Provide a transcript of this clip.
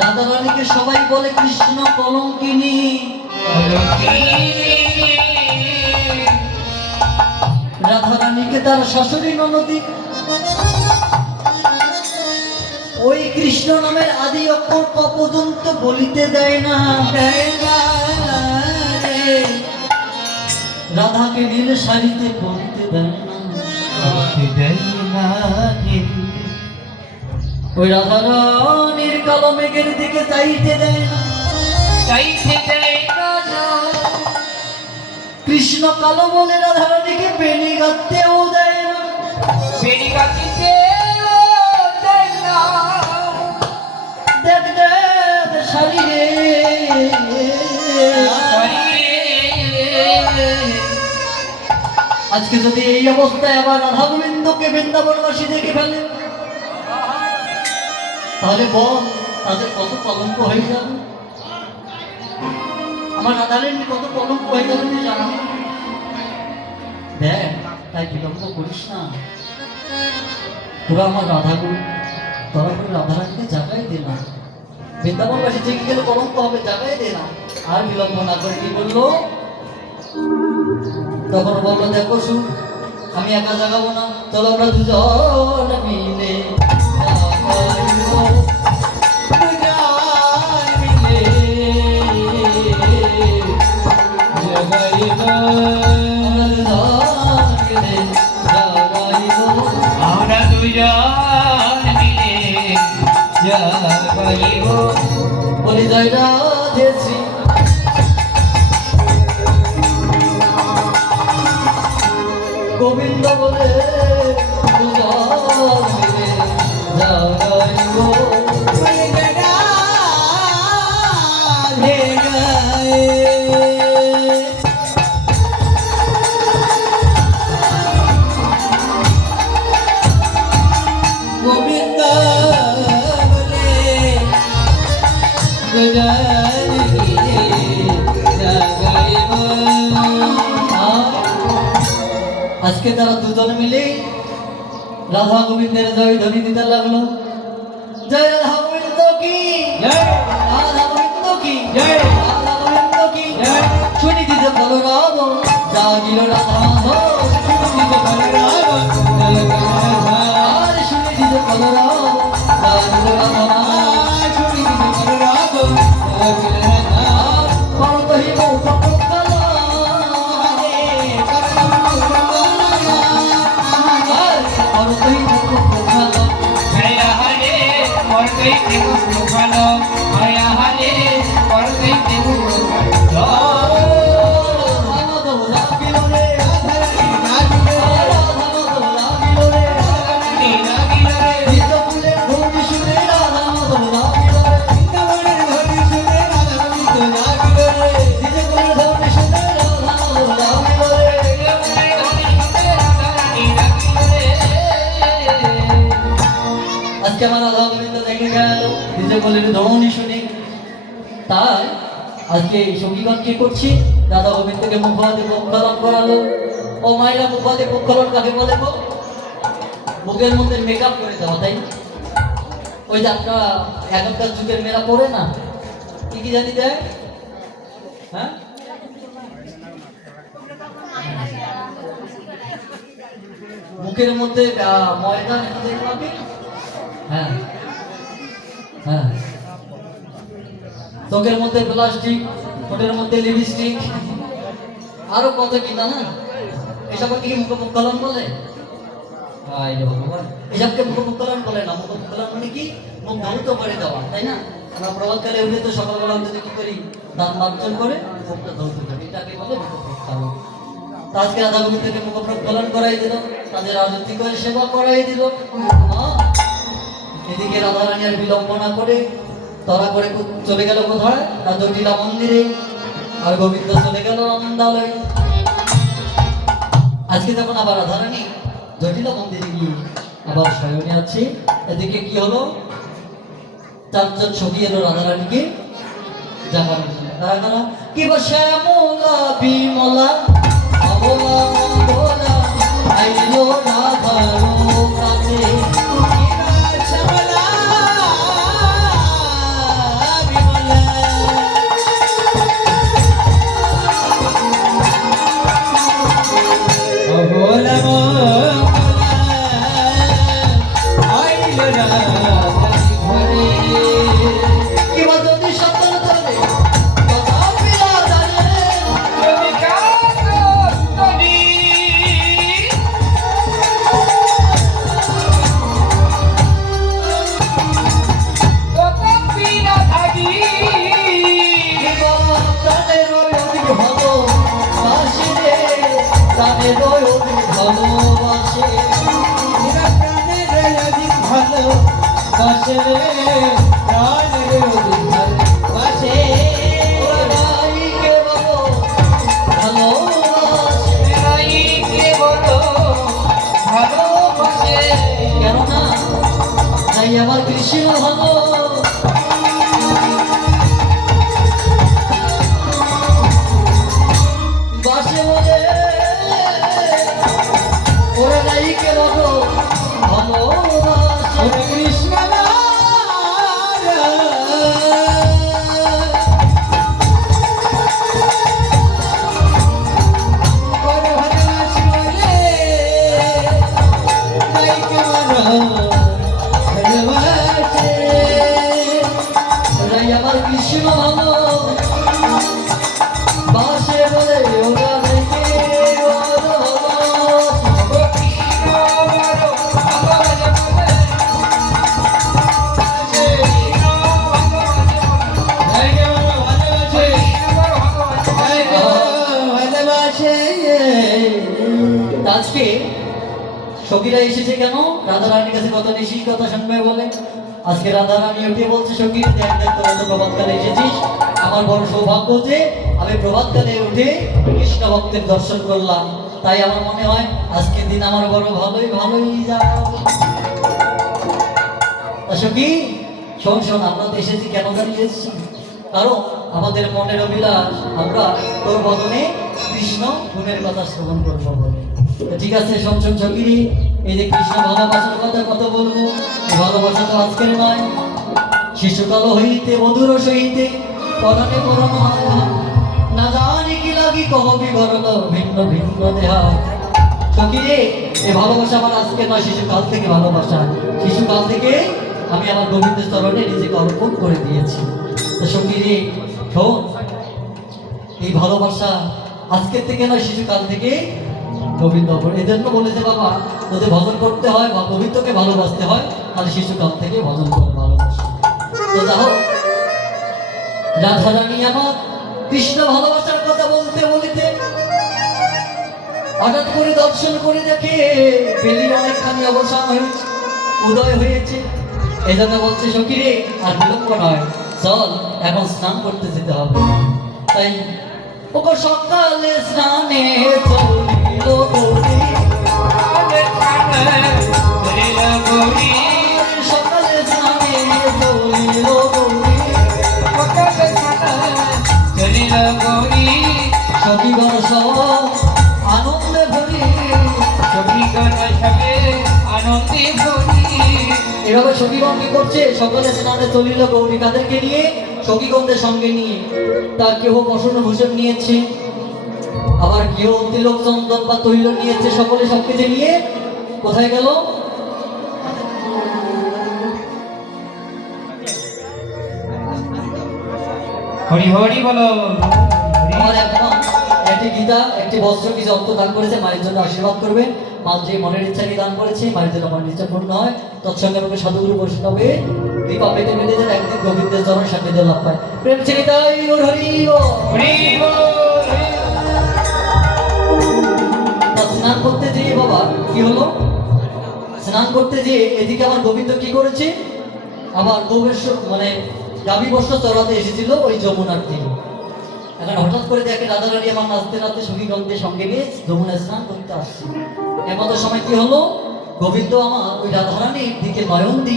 রাধা রানীকে সবাই বলে কৃষ্ণ কলঙ্কিনী। রাধা রানীকে তার শাশুড়ি ননদী ওই কৃষ্ণ নামের আদি অক্ষর ক পর্যন্ত বলিতে দেয় না। রাধাকে নীল শাড়িতে পড়তে দেয় না। ওই রাধা রানীর কালো মেঘের দিকে চাইতে দেয় না। কৃষ্ণ কালো বলে রাধা রানীকে বেনি গাতেও দেয় না। দেখ দেখ শাড়ি রে, আজকে যদি এই অবস্থায় আবার রাধা গোবিন্দকে বৃন্দাবনবাসী দেখে ফেলে তাহলে বল তাদের কত কলঙ্ক হয়ে যাবে। আমার রাধারানী কত কলঙ্ক হয়ে যাবে তুই জানো। দেখ তাই বিলম্ব করিস না। তোরা আমার রাধা গুরু, তোরা করে রাধারানীকে জাগাই দে না। বৃন্দাবনবাসী জেগে গেলে কলঙ্ক হবে, জাগাই দে না। আর বিলম্ব না করে কি বললো, তখন বললো দেখো সু আমি একা জাগাবো না, চলো আমরা দুজন মিলে আমরা দুজন মিলে জাগাইব। বলি জয় রাধে শ্রী। গোবিন্দ বলে দুজন মিলে জাগাইব। গোবিন্দ বলে দুজন মিলে জাগাইব। আজকে তারা দুজন মিলে রাধা গোবিন্দের জয় ধ্বনি দিতে লাগলো। জয় রাধা গোবিন্দ কি, রাধা গোবিন্দ কি, রাধা গোবিন্দ কি। শুনি দিতে বলরাম জাগিল রাধা মাধব, শুনি দিতে বলরাম, আর শুনি দিতে বলরাম জাগিল রাধা মাধব, শুনি দিতে বলরাম জাগিল রাধা। পরতহি মৌখ প্রকালা পরতহি মৌখ প্রকালা। হরে হরে পরতৈ দেব প্রফল, হরে হরে পরতৈ দেব প্রফল। আজকে আমার রাধা গোবিন্দ দেখে গেল নিজে বলেন ধনী শুনি। তাই আজকে সঙ্গীগণ কি করছি, রাধা গোবিন্দকে মুখবাদে মুখখলন করালো। ও মায়েরা মুখবাদে মুখখলন কাকে বলে গো? মুখের মধ্যে মেকআপ করে দেওয়া, তাই ওই যে আপনারা এখনকার যুগের মেয়েরা পরে না, কি কি জানি দেয়, হ্যাঁ মুখের মধ্যে ময়দা দেখলাম, হ্যাঁ হ্যাঁ চোখের মধ্যে প্লাস্টিক, ঠোঁটের মধ্যে লিপস্টিক, আরো কত কি না, এসব কি মুখোমুখকলন বলে? এসবকে মুখোমুখকলন বলে না। মুখোমুখকলন মানে কি, মুখ ধৌত করে দেওয়া, তাই না? আমরা প্রভাতকালে উঠে তো সকালবেলা যদি কি করি, দাঁত মার্জন করে মুখটা ধৌত করি, এটাকে বলে মুখোমুখকলন। আজকে রাধা গোবিন্দকে মুখোমুখকলন করাই দিল, তাদের রাজত্ব করে সেবা করাই দিল। এদিকে রাধা রানী আর বিলম্ব না করে তরা করে চলে গেল কোথায়, না জটিলা মন্দিরে, আর গোবিন্দ চলে গেল নন্দালয়ে। আজকে যখন আবার রাধা রানী জটিলা মন্দিরে গিয়ে আবার শয়নে আছে, এদিকে কি হলো, চারজন ছবি এলো রাধা রানীকে জাগানোর জন্য। তারা কারা, কি শ্যামলা বিমলা অবলা মঙ্গলা আইলো রাধার কাছে। ভালোবাসে প্রাণের ভালোবাসে রাইকে বলো ভালোবাসে রাইকে বলো ভালোবাসে কেননা তাই আমার কৃষ্ণ ভালো বাসে বলে ওরা রাইকে বলো ভালোবাসে ওরে কৃষ্ণ রাই আমার কৃষ্ণ ভালো বাসে বলে ওরা রাইকে বলো ভালোবাসে। আজকে সখীরা এসেছে কেন? রাধা রানীর কাছে কত বেশি কথা শুনবে বলে। আজকে রাধা রানী উঠে বলছে, সখী দেখ দেখ তোরা তো প্রভাতকালে এসেছিস, আমার বড় সৌভাগ্য যে আমি প্রভাতকালে উঠে কৃষ্ণ ভক্তের দর্শন করলাম, তাই আমার মনে হয় আজকের দিন আমার বড় ভালোই যায়। তা সখী শোন শোন, আমরা তো এসেছি কেন জানি এসেছি, কারণ আমাদের মনের অভিলাষ আমরা তোর বদনে কৃষ্ণ গুণের কথা শ্রবণ করবো বলে। তো ঠিক আছে, শোন শোন সখী, এই যে কৃষ্ণ ভালোবাসার কথা কত বলবো, এই ভালোবাসা তো আজকের নয়, শিশুকাল হইতে মধুর সহিতে পরাণে পরাণ আঘাত, না জানি কি লাগি কহবি গরল ভিন্ন ভিন্ন দেহা। সখী রে, এই ভালোবাসা আমার আজকে নয়, শিশুকাল থেকে ভালোবাসা, শিশুকাল থেকে আমি আমার গোবিন্দের চরণে নিজেকে অর্পণ করে দিয়েছি। তো সখী রে শোন, এই ভালোবাসা আজকের থেকে নয়, শিশুকাল থেকে গোবিন্দ অর্পণ। এই জন্য বলেছে বাবা, তোদের ভজন করতে হয় বা গোবিন্দকে ভালোবাসতে হয়, তাহলে শিশুকাল থেকে ভজন করে ভালোবাসা। তো যাও, রাধা রানী আমার কৃষ্ণ ভালোবাসার কথা বলতে বলিতে হঠাৎ করে দর্শন করে দেখে বেলির অনেকখানি অবসান হয়েছে, উদয় হয়েছে। এই জন্য বলছে, সখী রে আর বিলম্ব নয়, চল এখন স্নান করতে যেতে হবে। তাই ওকে সকালে স্নানে চলিল গৌরী, সকালে স্নানে চলিল গৌরী, সখীগণ সব আনন্দে ভরি। এভাবে সখীগণ কি করছে? সকালে স্নানে চলিল গৌরী, কাদেরকে নিয়ে? সখীগণদের সঙ্গে নিয়ে। তার কেহ বসন ভূষণ নিয়েছে, আবার কেউ তিলক চন্দন বা তৈল নিয়েছে, সকলে সবকিছু নিয়ে কোথায় গেল? হরি হরি বলো আমার এখন একটি গীতা, একটি বস্ত্র, কিছু অর্থ দান করেছে, মায়ের জন্য আশীর্বাদ করবেন। মা যে মনের ইচ্ছা নিয়ে দান করেছে, মায়ের জন্য আমার ইচ্ছা পূর্ণ হয়, তৎসঙ্গে আমাকে সাধুগুরু বৈষ্ণবে কৃপা পেতে পেতে যেন একদিন গোবিন্দের চরণ সান্নিধ্য লাভ পায়। প্রেম ছেড়ে তাই ওর হরি বল। হরি বল তা স্নান করতে যেয়ে বাবা কি হলো? স্নান করতে যেয়ে এদিকে আমার গোবিন্দ কি করেছে? আবার গোবেশ্বর মানে গাভী বস্ত্র চড়াতে এসেছিল ওই যমুনার তীরে। এখন হঠাৎ করে দেখে রাধা রানী আমার নাচতে নাচতে সখীগণদের সঙ্গে নিয়ে যমুনা স্নান করতে আসছে। এমতো সময় কি হলো? গোবিন্দ আমার ওই রাধারানীর দিকে নয়ন দিয়ে